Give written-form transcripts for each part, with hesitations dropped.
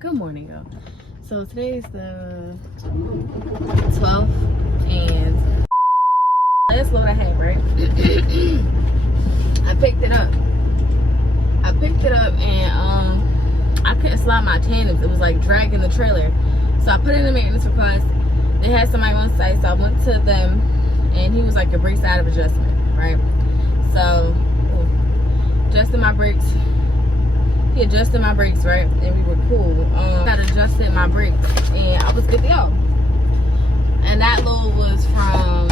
Good morning, y'all. So today's the 12th and last load I had, right? I picked it up and I couldn't slide my tandems. It was like dragging the trailer. So I put in a maintenance request. They had somebody on site, so I went to them and he was like, your brakes out of adjustment, right? So adjusted my brakes. He adjusted my brakes, right? And we were cool. I adjusted my brakes and I was good to go. And that load was from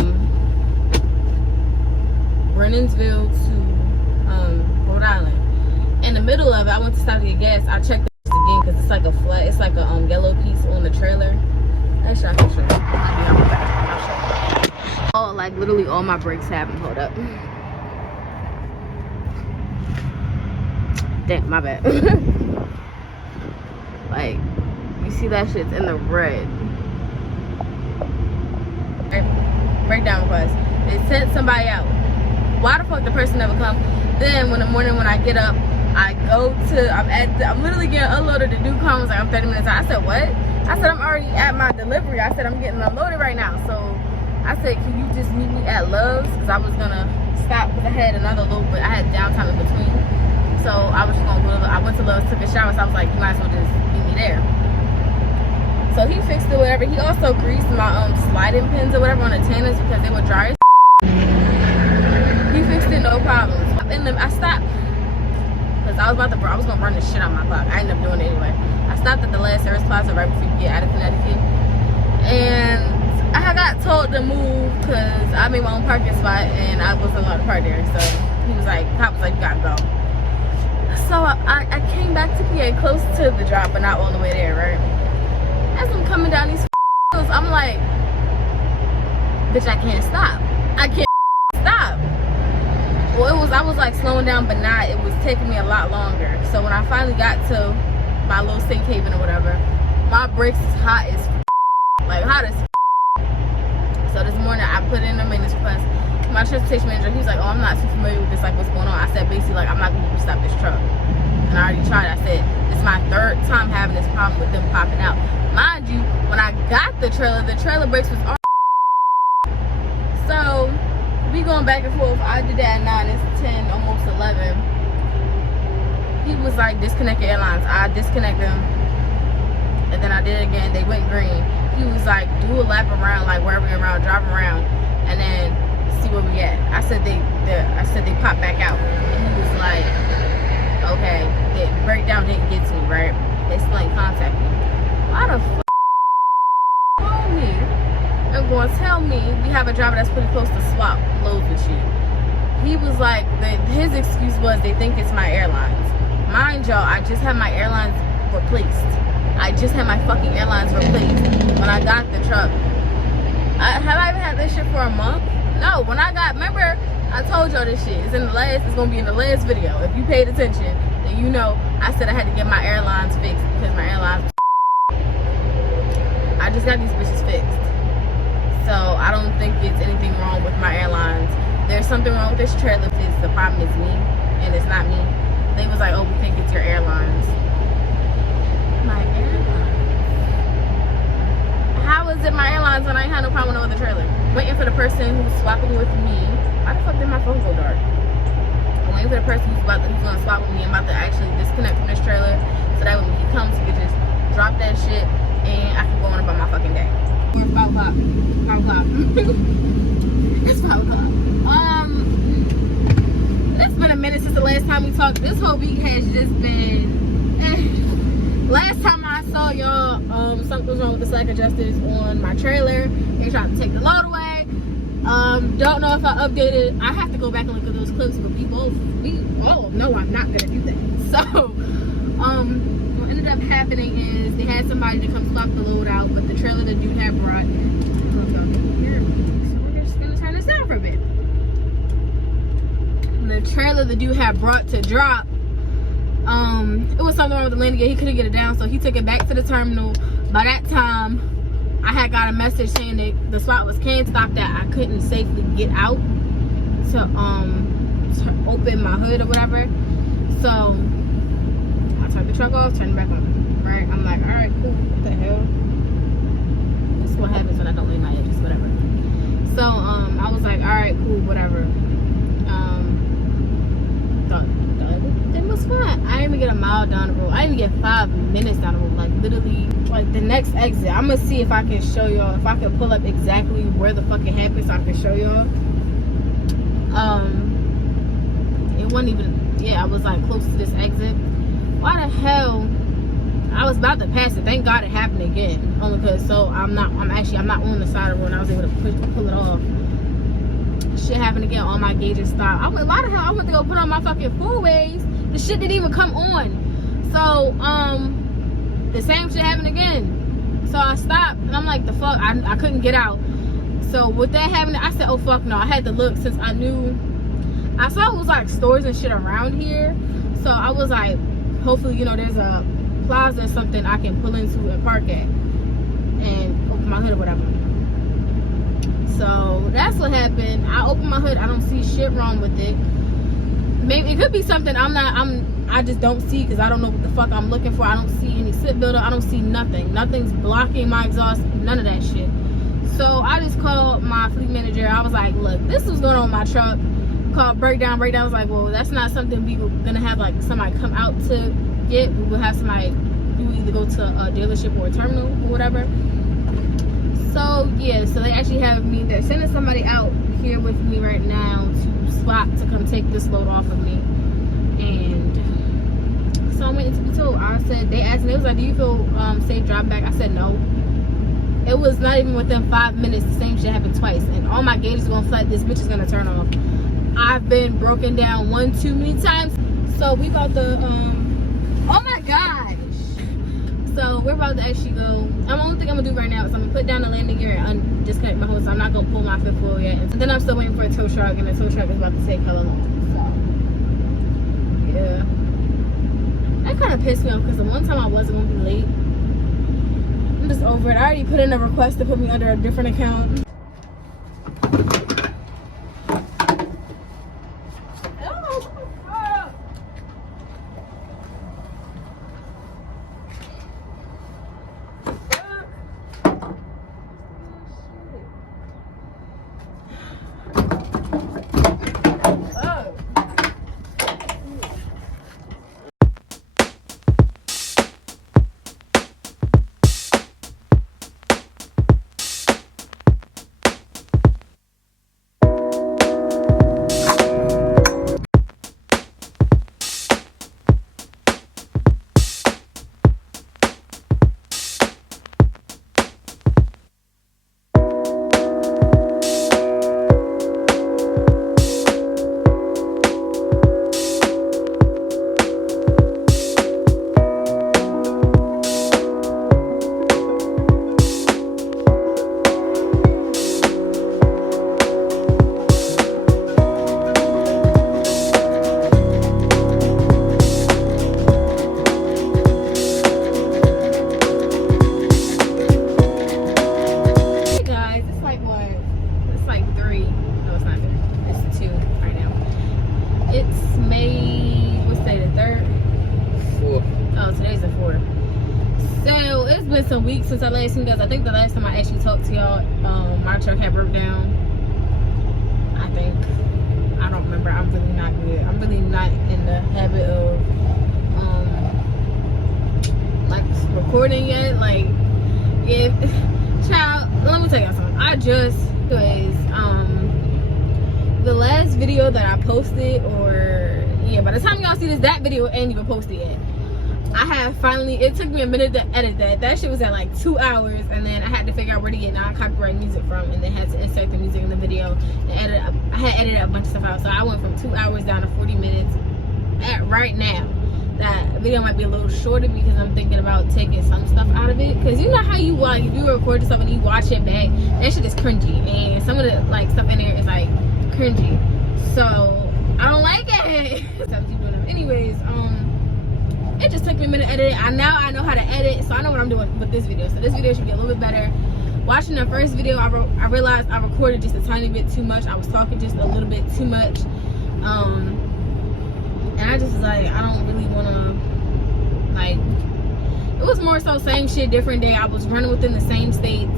Brennansville to Rhode Island. In the middle of it, I went to stop to get gas. I checked the again because it's like a flat, it's like a yellow piece on the trailer. Let's show you. Oh, like literally all my brakes haven't. Hold up. Damn, my bad. Like, you see that shit's in the red. Breakdown request. They sent somebody out. Why the fuck the person never come? Then in the morning when I get up, I go to, I'm literally getting unloaded. The dude comes like, I'm 30 minutes out. I said, what? I said, I'm already at my delivery. I said, I'm getting unloaded right now. So I said, can you just meet me at Love's? Because I was gonna stop because I had another load, but I had downtime in between. So I was just gonna go to, I went to Love's, took a shower, so I was like, you might as well just meet me there. So he fixed it, whatever. He also greased my sliding pins or whatever on the tandems because they were dry as He fixed it, no problem. And then I stopped because I was gonna burn the shit out of my clock. I ended up doing it anyway. I stopped at the last service plaza right before you get out of Connecticut. And I got told to move because I made my own parking spot and I wasn't allowed to park there. So he was like, cop was like, you gotta go. So I came back to PA close to the drop, but not all the way there, right? As I'm coming down these hills, I'm like, bitch, I can't stop. I can't stop. Well, I was like slowing down, but not. It was taking me a lot longer. So when I finally got to my little safe haven or whatever, my brakes is hot as like hot as So this morning I put in a maintenance request. My transportation manager, he was like, oh, I'm not too familiar with this, like what's going on. I said basically like I'm not gonna stop this truck. And I already tried. I said this is my third time having this problem with them popping out. Mind you, when I got the trailer brakes was on. So we going back and forth. I did that at 9, it's 10, almost 11. He was like, disconnect your airlines. I disconnect them. And then I did it again. They went green. He was like, do a lap around, like wherever you're around, drive around, and then see where we at. I said they popped back out. And he was like, okay, the breakdown didn't get to me, right? They still ain't contact me. Why the fuck call me and going to tell me we have a driver that's pretty close to swap loads with you? He was like, his excuse was they think it's my airlines. Mind y'all, I just had my airlines replaced. I just had my fucking airlines replaced when I got the truck. Have I even had this shit for a month? No, when I got, remember, I told y'all this shit. It's gonna be in the last video. If you paid attention, then you know I said I had to get my airlines fixed because my airlines I just got these bitches fixed. So I don't think it's anything wrong with my airlines. There's something wrong with this trailer. The problem is me, and it's not me. They was like, oh, we think it's your airlines. My airlines? How is it my airlines when I ain't had no problem with no other trailer? Waiting for the person who's swapping with me. Why the fuck did my phone go dark? I'm waiting for the person who's gonna swap with me. I'm about to actually disconnect from this trailer so that when he comes, he can just drop that shit and I can go on about my fucking day. Or 5 o'clock. 5 o'clock. It's 5 o'clock. It's been a minute since the last time we talked. This whole week has just been last time I saw y'all, something was wrong with the slack adjusters on my trailer. They tried to take the load away. Don't know if I updated. I have to go back and look at those clips, but no, I'm not gonna do that. So what ended up happening is they had somebody to come swap the load out, but the trailer the dude had brought, so we're just gonna turn this down for a bit. The trailer the dude had brought to drop, it was something wrong with the landing gear. He couldn't get it down, so he took it back to the terminal. By that time I had got a message saying that the swap was can't stop, that I couldn't safely get out to open my hood or whatever. So I turned the truck off, turned it back on, right? I'm like, out down the road. I didn't even get 5 minutes down the road. Like literally, like the next exit. I'm gonna see if I can show y'all. If I can pull up exactly where the fuck it happened, so I can show y'all. It wasn't even. Yeah, I was like close to this exit. Why the hell? I was about to pass it. Thank God it happened again. Only because I'm not on the side of the road. I was able to pull it off. Shit happened again. All my gauges stopped. Why the hell I went to go put on my fucking four ways? The shit didn't even come on. So the same shit happened again. So I stopped and I'm like, the fuck, I couldn't get out. So with that happening, I said, oh fuck no. I had to look since I saw it was like stores and shit around here. So I was like, hopefully, you know, there's a plaza or something I can pull into and park at and open my hood or whatever. So that's what happened. I opened my hood. I don't see shit wrong with it. Maybe it could be something I just don't see because I don't know what the fuck I'm looking for. I don't see any sit builder. I don't see nothing. Nothing's blocking my exhaust. None of that shit. So I just called my fleet manager. I was like, look, this was going on with my truck. Called breakdown. I was like, well, that's not something we were gonna have like somebody come out to get. We will have somebody. We will either go to a dealership or a terminal or whatever. So yeah, so they actually have me. They're sending somebody out here with me right now to spot to come take this load off of me. And so I'm waiting to be told. I said, they asked me, it was like, do you feel safe driving back? I said no. It was not even within 5 minutes. The same shit happened twice, and all my gauges gonna flat. This bitch is gonna turn off. I've been broken down one too many times. So we about to oh my gosh. So we're about to actually go. The only thing I'm gonna do right now is I'm gonna put down the landing gear and disconnect my hose. So I'm not gonna pull my fifth wheel yet. And then I'm still waiting for a tow truck, and the tow truck is about to take hella long. So yeah. That kinda pissed me off because the one time I wasn't gonna be late. I'm just over it. I already put in a request to put me under a different account. Some weeks since I last seen you guys. I think the last time I actually talked to y'all, my truck had broke down. I think. I don't remember. I'm really not good. I'm really not in the habit of like recording yet. Like, yeah, child. Let me tell y'all something. The last video that I posted, or yeah, by the time y'all see this, that video ain't even posted yet. I have finally, it took me a minute to edit that. That shit was at like 2 hours, and then I had to figure out where to get non-copyright music from, and then had to insert the music in the video and edit up. I had edited a bunch of stuff out, so I went from 2 hours down to 40 minutes at right now. That video might be a little shorter because I'm thinking about taking some stuff out of it, because you know how you if you record stuff and you watch it back, that shit is cringy, and some of the like stuff in there is like cringy, so I don't like it. Anyways, it just took me a minute to edit it. Now I know how to edit, so I know what I'm doing with this video. So this video should be a little bit better. Watching the first video, I realized I recorded just a tiny bit too much. I was talking just a little bit too much. And I just was like, I don't really want to, like, it was more so same shit, different day. I was running within the same states.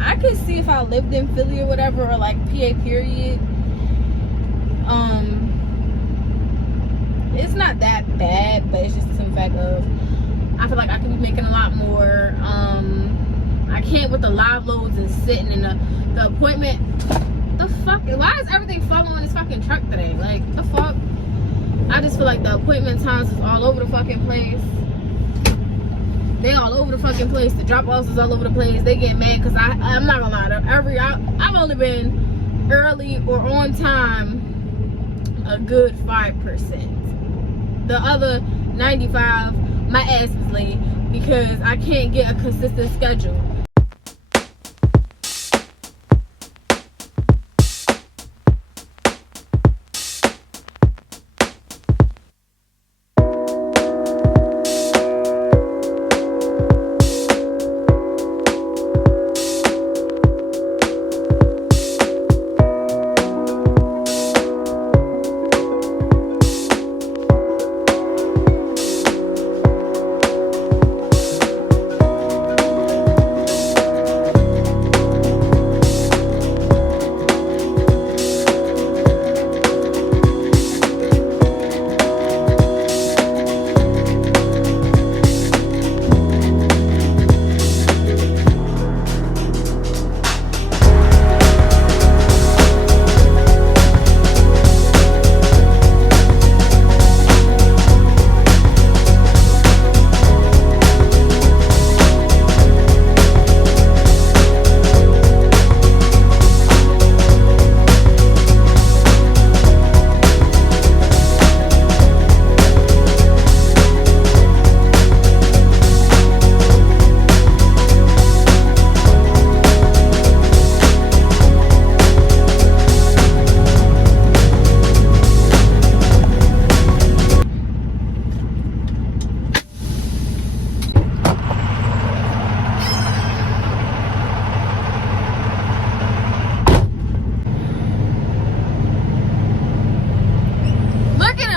I could see if I lived in Philly or whatever, or like PA period. It's not that bad, but it's just some fact of I feel like I could be making a lot more. I can't with the live loads and sitting in the appointment. The fuck? Why is everything falling on this fucking truck today? Like, the fuck? I just feel like the appointment times is all over the fucking place. They all over the fucking place. The drop-offs is all over the place. They get mad because I'm not gonna lie. I've only been early or on time a good 5%. The other 95, my ass is late because I can't get a consistent schedule.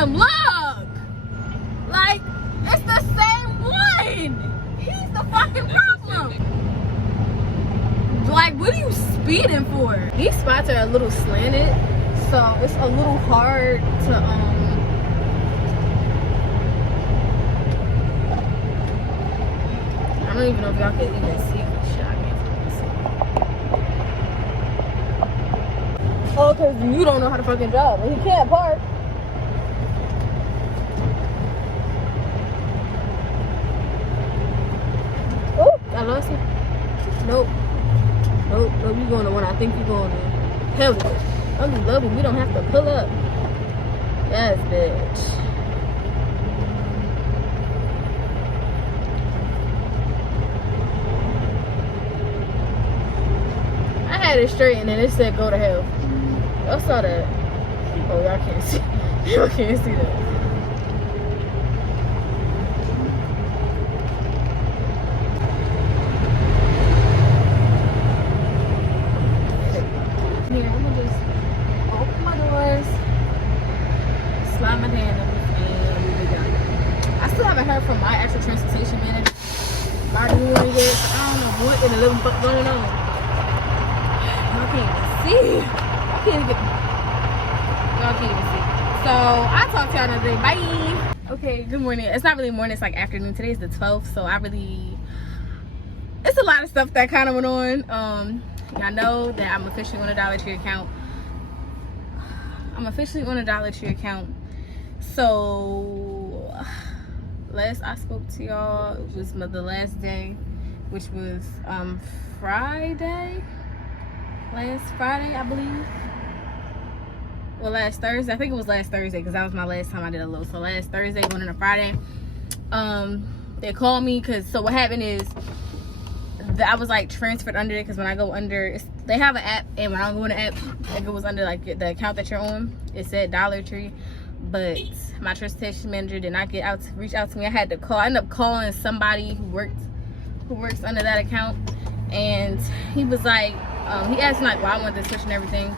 Look! Like, it's the same one! He's the fucking problem! Like, what are you speeding for? These spots are a little slanted, so it's a little hard to, I don't even know if y'all can even see this shit. I can't see. Oh, because you don't know how to fucking drive. And he can't park. I lost it. Nope. Nope. You going to one I think you're going to. Hell yeah. I'm just loving. We don't have to pull up. Yes, bitch. I had it straight and then it said go to hell. Y'all saw that. Oh, y'all can't see. Y'all can't see that. Here, I'm gonna just open my doors, slide my hand up, and we'll be done. I still haven't heard from my actual transportation manager. I don't know what in the living fuck going on. Y'all can't even see. Y'all can't even see. So I'll talk to y'all another day. Bye. Okay, good morning. It's not really morning, it's like afternoon. Today's the 12th, so it's a lot of stuff that kind of went on. Y'all know that I'm officially on a Dollar Tree account. So last I spoke to y'all, it was the last day, which was last Friday, I believe. Well, last Thursday. I think it was last Thursday because that was my last time I did a load. So last Thursday going into Friday, they called me because so what happened is I was like transferred under it because when I go under, they have an app, and when I go in the app, it goes under like the account that you're on. It said Dollar Tree, but my transportation manager did not reach out to me. I had to call. I ended up calling somebody who works under that account, and he was like, he asked me like why I wanted to switch and everything.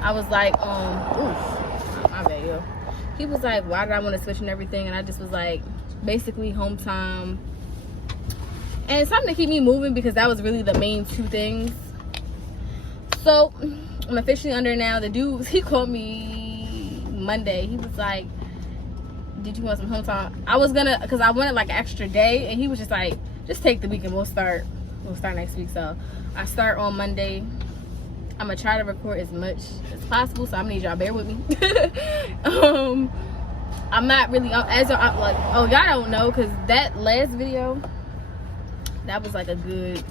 I was like, oof, my bad, yo. He was like, why did I want to switch and everything, and I just was like, basically home time. And something to keep me moving because that was really the main two things. So I'm officially under now. The dude, he called me Monday. He was like, did you want some home time? I was gonna, because I wanted like an extra day, and he was just like, just take the week and we'll start next week. So I start on Monday. I'm gonna try to record as much as possible, so I'm gonna need y'all bear with me. I'm not really like, oh, y'all don't know, because that last video, that was like a good,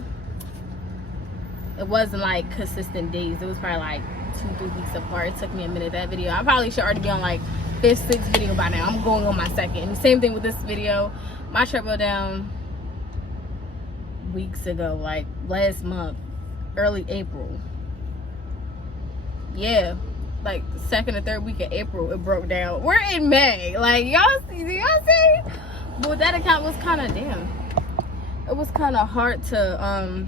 it wasn't like consistent days. It was probably like 2-3 weeks apart. It took me a minute. That video, I probably should already be on like 5th, 6th video by now. I'm going on my 2nd. And the same thing with this video. My trip went down weeks ago, like last month, early April. Yeah, like 2nd or 3rd week of April, it broke down. We're in May. Like, y'all see? But that account was kind of, damn. It was kind of hard to,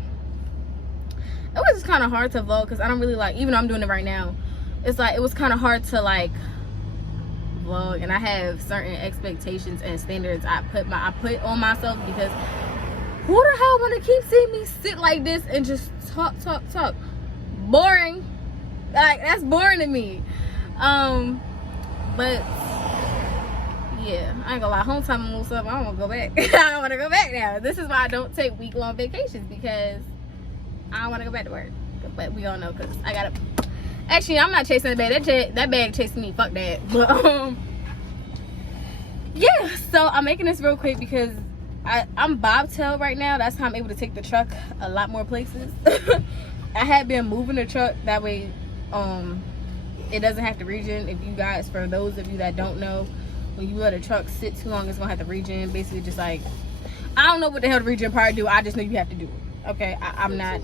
it was just kind of hard to vlog, because I don't really like, even though I'm doing it right now, it's like, it was kind of hard to like vlog, and I have certain expectations and standards I put on myself, because who the hell want to keep seeing me sit like this and just talk? Boring. Like, that's boring to me. But yeah, I ain't gonna lie, home time and stuff, I don't want to go back. I don't want to go back now. This is why I don't take week-long vacations, because I don't want to go back to work. But we all know, because I gotta, actually, I'm not chasing the bag. That bag chasing me. Fuck that. But yeah, so I'm making this real quick because I'm bobtail right now. That's how I'm able to take the truck a lot more places. I had been moving the truck that way it doesn't have to regen. If you guys, for those of you that don't know, when you let a truck sit too long, it's gonna have to regen. Basically, just like, I don't know what the hell the regen part do. I just know you have to do it. Okay, I'm not.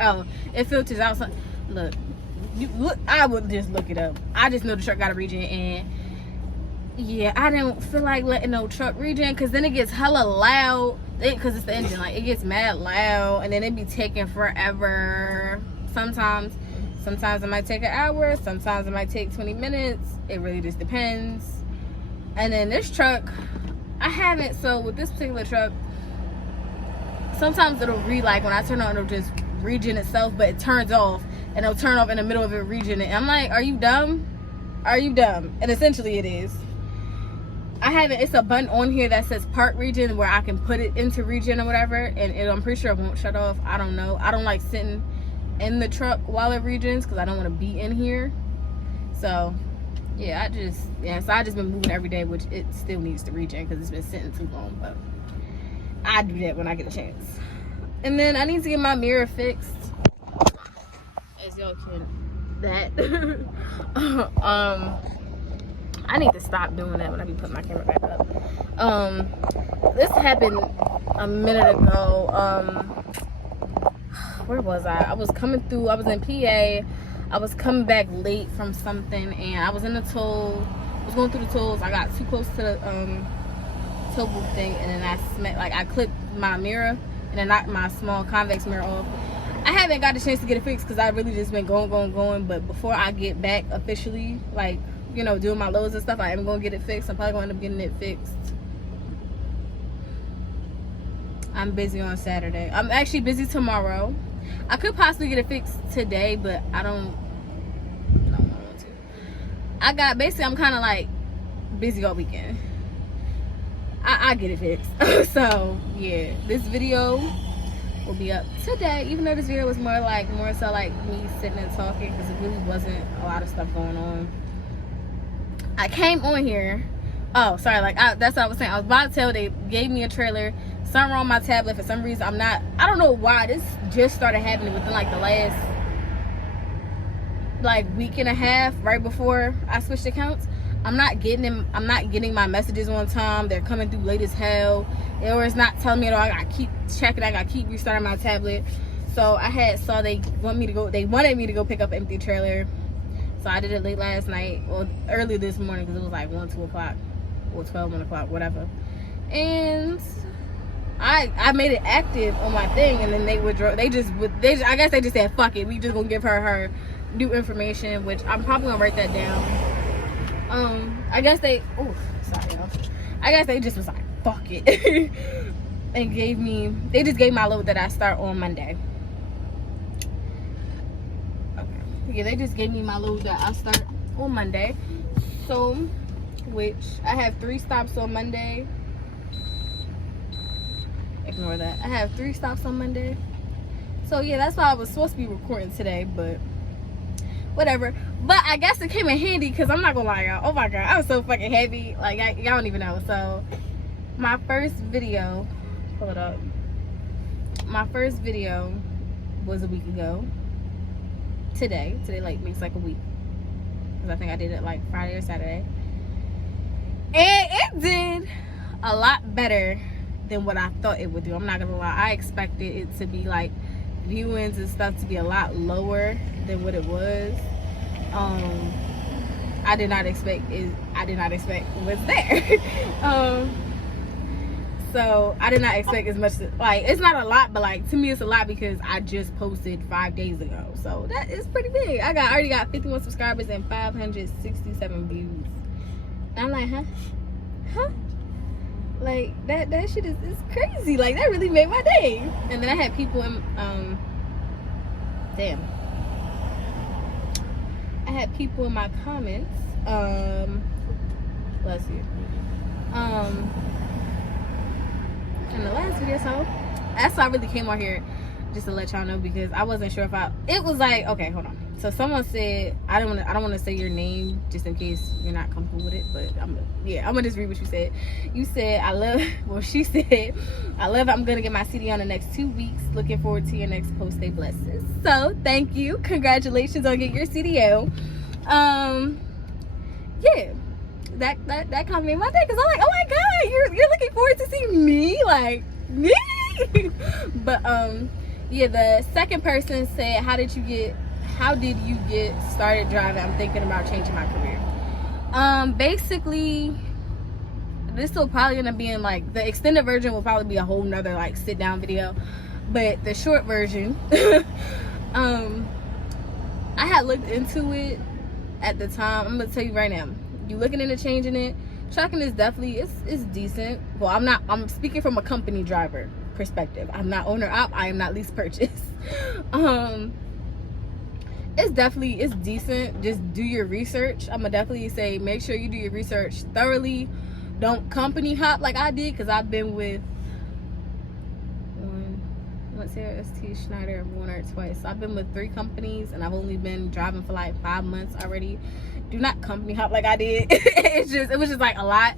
Oh, it filters out. Look, I would just look it up. I just know the truck got a regen, and yeah, I don't feel like letting no truck regen, because then it gets hella loud. Because it's the engine, like, it gets mad loud, and then it be taking forever. Sometimes it might take an hour, sometimes it might take 20 minutes. It really just depends. And then this truck, I haven't, so with this particular truck, sometimes it'll like when I turn on, it'll just regen itself, but it turns off, and it'll turn off in the middle of it regen it. I'm like, are you dumb? Are you dumb? And essentially it is. I haven't, it's a button on here that says part regen, where I can put it into regen or whatever, and I'm pretty sure it won't shut off. I don't know. I don't like sitting in the truck while it regens, because I don't want to be in here. So yeah, so I just been moving every day, which it still needs to regen because it's been sitting too long, but I do that when I get a chance. And then I need to get my mirror fixed, as y'all can I need to stop doing that when I be putting my camera back up. This happened a minute ago. Where was I? I was coming through, I was in PA. I was coming back late from something, and I was in the toll. I was going through the tolls. I got too close to the toll booth thing, and then I clipped my mirror, and then knocked my small convex mirror off. I haven't got the chance to get it fixed because I've really just been going. But before I get back officially, like, you know, doing my loads and stuff, I am going to get it fixed. I'm probably going to end up getting it fixed. I'm busy on Saturday. I'm actually busy tomorrow. I could possibly get it fixed today, but I don't want to. Basically, I'm kind of like busy all weekend. I get it fixed. So yeah, this video will be up today, even though this video was more so like me sitting and talking, because it really wasn't a lot of stuff going on. I came on here, oh sorry, that's what I was saying. I was about to tell, they gave me a trailer, something wrong with my tablet for some reason. I don't know why this just started happening within like the last week and a half, right before I switched accounts. I'm not getting my messages on time. They're coming through late as hell, or it's not telling me at all. I gotta keep checking. I gotta keep restarting my tablet. So they wanted me to go pick up an empty trailer. So I did it late last night, or early this morning, because it was like 1, 2 o'clock, or 12, 1 o'clock, whatever. And I made it active on my thing, and then they withdraw. I guess they just said, fuck it, we just gonna give her new information, which I'm probably gonna write that down. I guess they just was like, fuck it. And they just gave my load that I start on Monday. Okay. Yeah, they just gave me my load that I start on Monday. So which I have 3 stops on Monday. Ignore that. I have 3 stops on Monday. So yeah, that's why I was supposed to be recording today, but whatever. But I guess it came in handy because I'm not gonna lie, y'all. Oh my god, I was so fucking happy. Like, y'all don't even know. So my first video, hold up. My first video was a week ago. Today like makes like a week. Because I think I did it like Friday or Saturday. And it did a lot better than what I thought it would do. I'm not gonna lie. I expected it to be like viewings and stuff to be a lot lower than what it was. I did not expect it was there. So I did not expect as much. Like, it's not a lot, but like to me it's a lot because I just posted 5 days ago. So that is pretty big. I already got 51 subscribers and 567 views. And I'm like, huh? Like that shit is crazy. Like, that really made my day. And then I had people in I had people in my comments. Bless you. In the last video, so that's why I really came on here, just to let y'all know, because I wasn't sure if it was like, okay, hold on. So someone said, I don't want to say your name just in case you're not comfortable with it, but I'm gonna just read what you said. You said, she said, I love it. I'm gonna get my CD on the next 2 weeks. Looking forward to your next post. Stay blessed. So thank you, congratulations on getting your CDO. Yeah, that kind of made my day, because I'm like, oh my god, you're looking forward to see me, like me. But yeah, the second person said, how did you get started driving? I'm thinking about changing my career. Basically, this will probably end up being like, the extended version will probably be a whole nother like sit down video, but the short version, I had looked into it at the time. I'm gonna tell you right now, you looking into changing it, trucking is definitely, it's decent. Well, I'm speaking from a company driver perspective. I'm not owner op, I am not lease purchase. It's decent. Just do your research. I'm gonna definitely say, make sure you do your research thoroughly. Don't company hop like I did, because I've been with ST Schneider one or twice. I've been with 3 companies and I've only been driving for like 5 months already. Do not company hop like I did. It was just like a lot.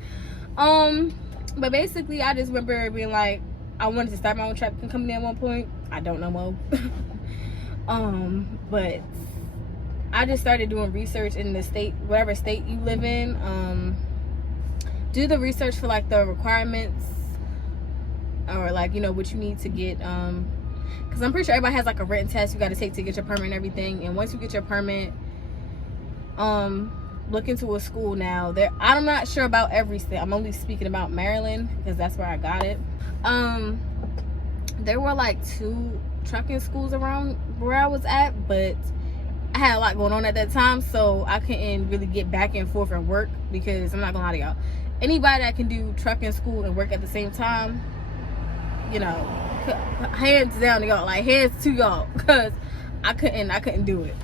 But basically I just remember being like, I wanted to start my own trucking company at one point. I don't know more. But I just started doing research in the state, whatever state you live in. Do the research for like the requirements, or like, you know, what you need to get, because I'm pretty sure everybody has like a written test you got to take to get your permit and everything. And once you get your permit, look into a school now. I'm not sure about every state. I'm only speaking about Maryland because that's where I got it. There were like 2 trucking schools around where I was at, but I had a lot going on at that time, so I couldn't really get back and forth and work, because I'm not gonna lie to y'all, anybody that can do trucking school and work at the same time, you know, hands down to y'all, like hands to y'all, because I couldn't do it.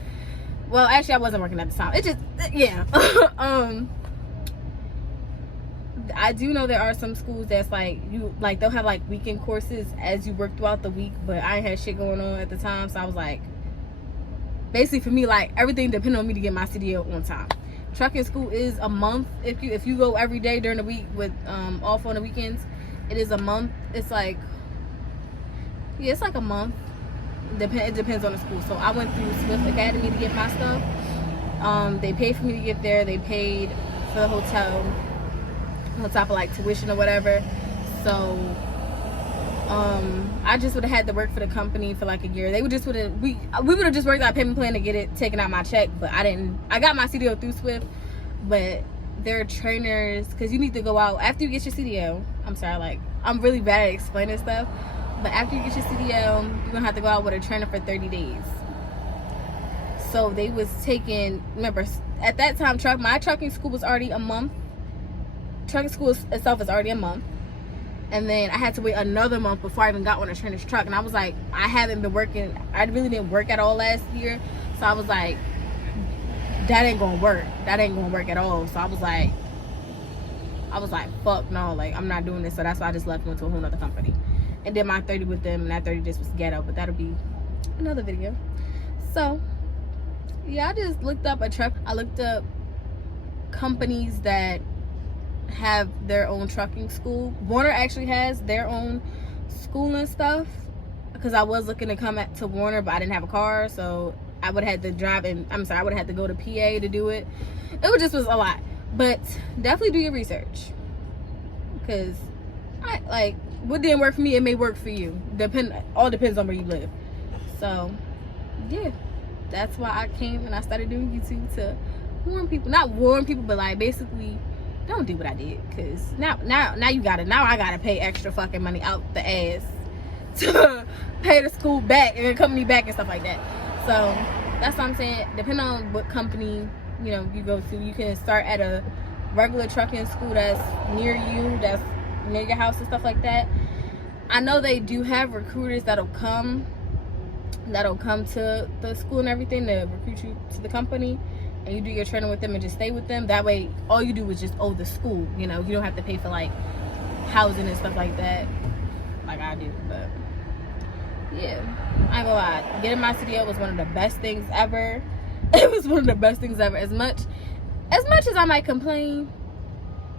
Well, actually I wasn't working at the time. It just, yeah. I do know there are some schools that's like, they'll have like weekend courses as you work throughout the week, but I ain't had shit going on at the time, so I was like, basically for me, like, everything depended on me to get my CDO on time. Trucking school is a month. If you go every day during the week with off on the weekends, it is a month. It's like, yeah, it's like a month. It depends on the school. So I went through Swift Academy to get my stuff. They paid for me to get there. They paid for the hotel on top of like tuition or whatever. So I just would have had to work for the company for like a year. We would have just worked out a payment plan to get it taken out my check, but I didn't. I got my CDO through Swift, but there are trainers, because you need to go out after you get your CDO. I'm sorry, like, I'm really bad at explaining stuff, but after you get your CDO, you're gonna have to go out with a trainer for 30 days. So they was taking, remember at that time, my trucking school was already a month. Trucking school itself is already a month. And then I had to wait another month before I even got on a trainer's truck. And I was like, I haven't been working. I really didn't work at all last year. So I was like, that ain't gonna work. That ain't gonna work at all. So I was like, I was like, fuck no, like I'm not doing this. So that's why I just left and went to a whole nother company and did my 30 with them, and that 30 just was ghetto, but that'll be another video. So yeah, I just looked up a truck. I looked up companies that have their own trucking school. Warner actually has their own school and stuff, because I was looking to come to Warner, but I didn't have a car, so I would have had to drive, and I would have had to go to PA to do it. It was a lot. But definitely do your research, because what didn't work for me, it may work for you. All depends on where you live. So yeah, that's why I came and I started doing YouTube, to warn people. Not warn people, but like basically don't do what I did, because now I gotta pay extra fucking money out the ass to pay the school back and the company back and stuff like that. So that's what I'm saying. Depending on what company you go to, you can start at a regular trucking school that's near you, that's near your house and stuff like that. I know they do have recruiters that'll come to the school and everything to recruit you to the company, and you do your training with them and just stay with them. That way all you do is just owe the school, you don't have to pay for like housing and stuff like that like I do. But yeah, I ain't gonna lie, getting my CDL was one of the best things ever. It was one of the best things ever. As much as I might complain,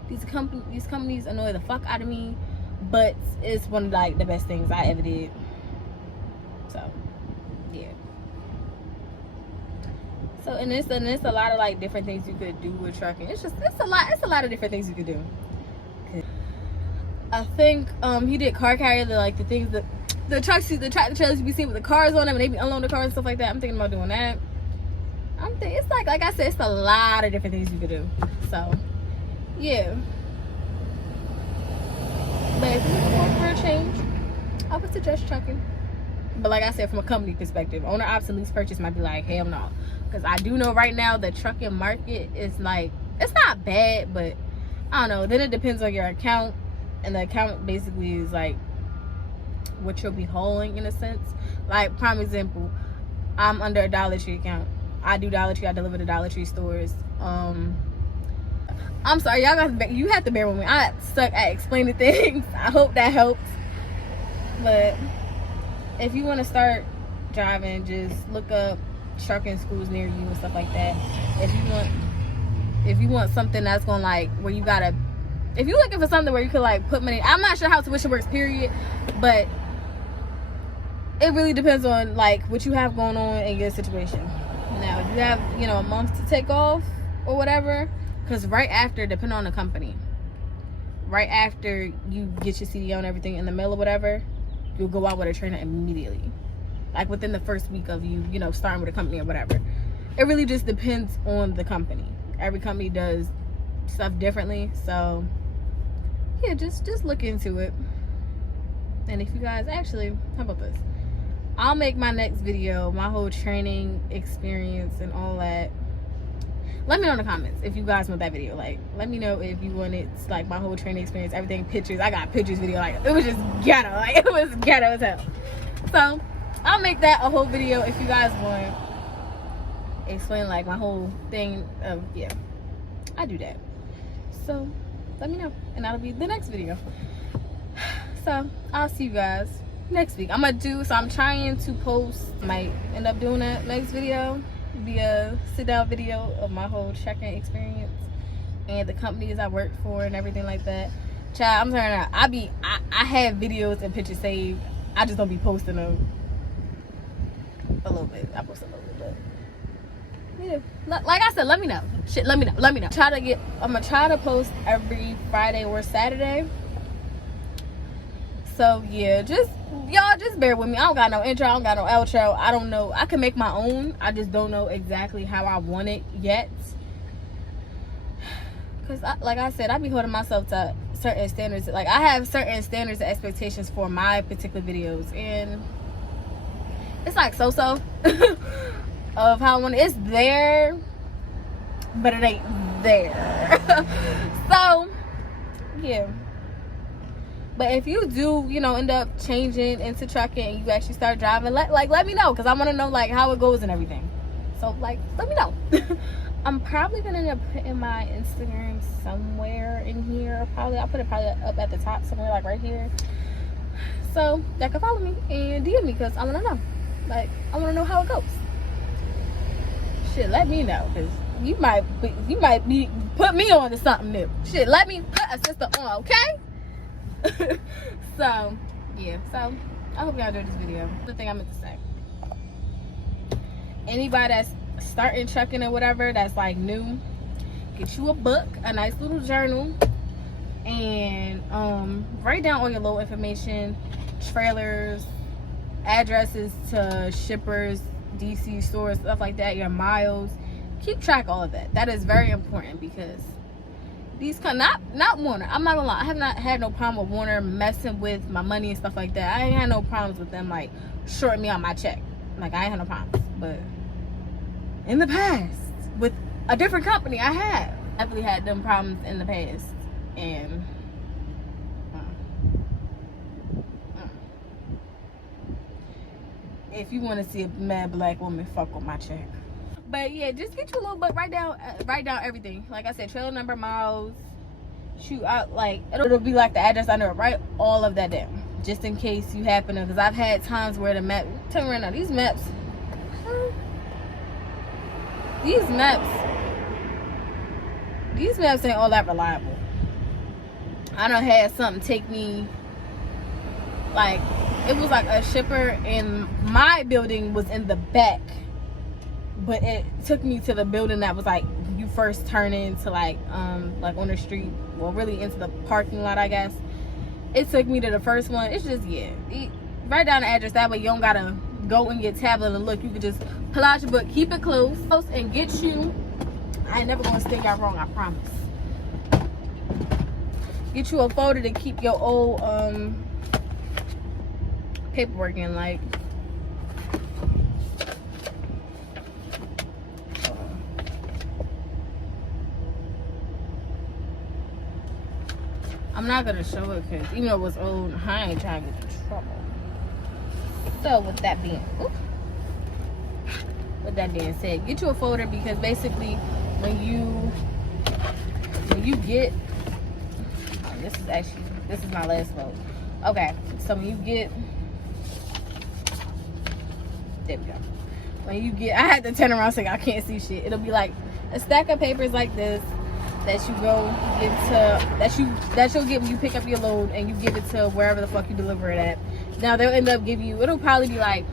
these companies annoy the fuck out of me, but it's one of like the best things I ever did. So yeah. So and it's a lot of like different things you could do with trucking. It's a lot of different things you could do. I think he did car carrier, the things that the tractor trailers you be seeing with the cars on them, and they be unloading the cars and stuff like that. I'm thinking about doing that. It's like I said, it's a lot of different things you could do. So yeah. But if you're looking for a change, I would suggest trucking. But like I said, from a company perspective, owner ops and lease purchase might be like, hell no. Because I do know right now the trucking market is like, it's not bad, but I don't know. Then it depends on your account. And the account basically is like what you'll be hauling in a sense. Like prime example, I'm under a Dollar Tree account. I do Dollar Tree. I deliver to Dollar Tree stores. I'm sorry, you have to bear with me. I suck at explaining things. I hope that helps. But if you want to start driving, just look up trucking schools near you and stuff like that. If you want something that's gonna like where you gotta, if you're looking for something where you could like put money, I'm not sure how tuition works, period, but it really depends on like what you have going on in your situation. Now, if you have, a month to take off or whatever, because right after, depending on the company, right after you get your CDL and everything in the mail or whatever, you'll go out with a trainer immediately. Like within the first week of you, starting with a company or whatever. It really just depends on the company. Every company does stuff differently. So yeah, just look into it. And if you guys how about this? I'll make my next video, my whole training experience and all that. Let me know in the comments if you guys want that video. Like, let me know if you want it, like my whole training experience, everything, pictures. I got pictures video, like it was just ghetto. Like it was ghetto as hell. So I'll make that a whole video if you guys want. Explain like my whole thing of, yeah, I do that. So let me know and that'll be the next video. So I'll see you guys next week. I'm trying to post, might end up doing that next video, be a sit down video of my whole check-in experience and the companies I work for and everything like that. Child, I'm turning out, I have videos and pictures saved. I just don't be posting them a little bit. I post a little bit, but yeah, like I said, let me know. Let me know. I'm gonna try to post every Friday or Saturday. So yeah, y'all just bear with me. I don't got no intro, I don't got no outro. I don't know. I can make my own. I just don't know exactly how I want it yet. Cause like I said, I be holding myself to certain standards. Like I have certain standards and expectations for my particular videos, and it's like so of how I want it. It's there, but it ain't there. So yeah. But if you do, end up changing into trucking and you actually start driving, let me know, because I want to know like how it goes and everything. So like, let me know. I'm probably gonna end up putting my Instagram somewhere in here. I'll put it probably up at the top somewhere, like right here, so y'all can follow me and DM me, because I want to know. Like, I want to know how it goes. Shit, let me know, because you might be put me on to something new. Shit, let me put a sister on, okay? So yeah, so I hope y'all enjoyed this video. The thing I meant to say, anybody that's starting trucking or whatever, that's like new, get you a book, a nice little journal, and write down all your load information, trailers, addresses to shippers, DC stores, stuff like that, your miles. Keep track of all of that. That is very important, because these not Warner, I'm not gonna lie, I have not had no problem with Warner messing with my money and stuff like that. I ain't had no problems with them like shorting me on my check. Like, I ain't had no problems. But in the past, with a different company, I have definitely had them problems in the past. And if you want to see a mad black woman fuck with my check. But yeah, just get you a little book, write down everything. Like I said, trailer number, miles, shoot out, like it'll be like the address I know. Write all of that down, just in case you happen to, because I've had times where the map, tell me right now, these maps ain't all that reliable. I done had something take me, like, it was like a shipper in my building was in the back, but it took me to the building that was like, you first turn into like on the street, well, really into the parking lot, I guess. It took me to the first one. It's just, yeah, write down the address, that way you don't gotta go in your tablet and look. You can just pull out your book, keep it close, and get you, I ain't never gonna steer y'all wrong, I promise. Get you a folder to keep your old paperwork in. Like, I'm not gonna show it, because even though it was old, I ain't trying to get in trouble. So with that being said, get you a folder, because basically when you get, this is my last vote. Okay, so when you get, there we go. When you get, I had to turn around so I can't see shit. It'll be like a stack of papers like this that you go give to, that you'll get when you pick up your load, and you give it to wherever the fuck you deliver it at. Now they'll end up giving you, it'll probably be like,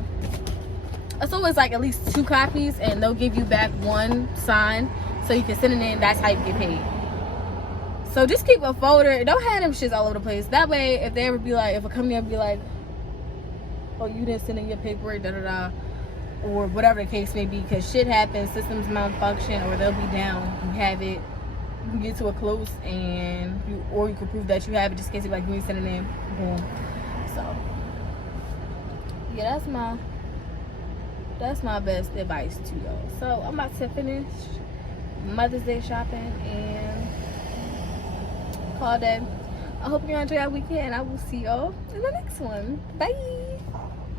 it's always like at least 2 copies, and they'll give you back 1 signed, so you can send it in. That's how you get paid. So just keep a folder. Don't have them shits all over the place. That way, if they ever be like, if a company ever be like, oh, you didn't send in your paperwork, or whatever the case may be, because shit happens, systems malfunction, or they'll be down, you have it, you can get to a close, and you can prove that you have it, just in case you're like, you need to send it in, boom. So yeah, that's my best advice to y'all. So I'm about to finish Mother's Day shopping and call that. I hope you enjoy your weekend, and I will see y'all in the next one. Bye.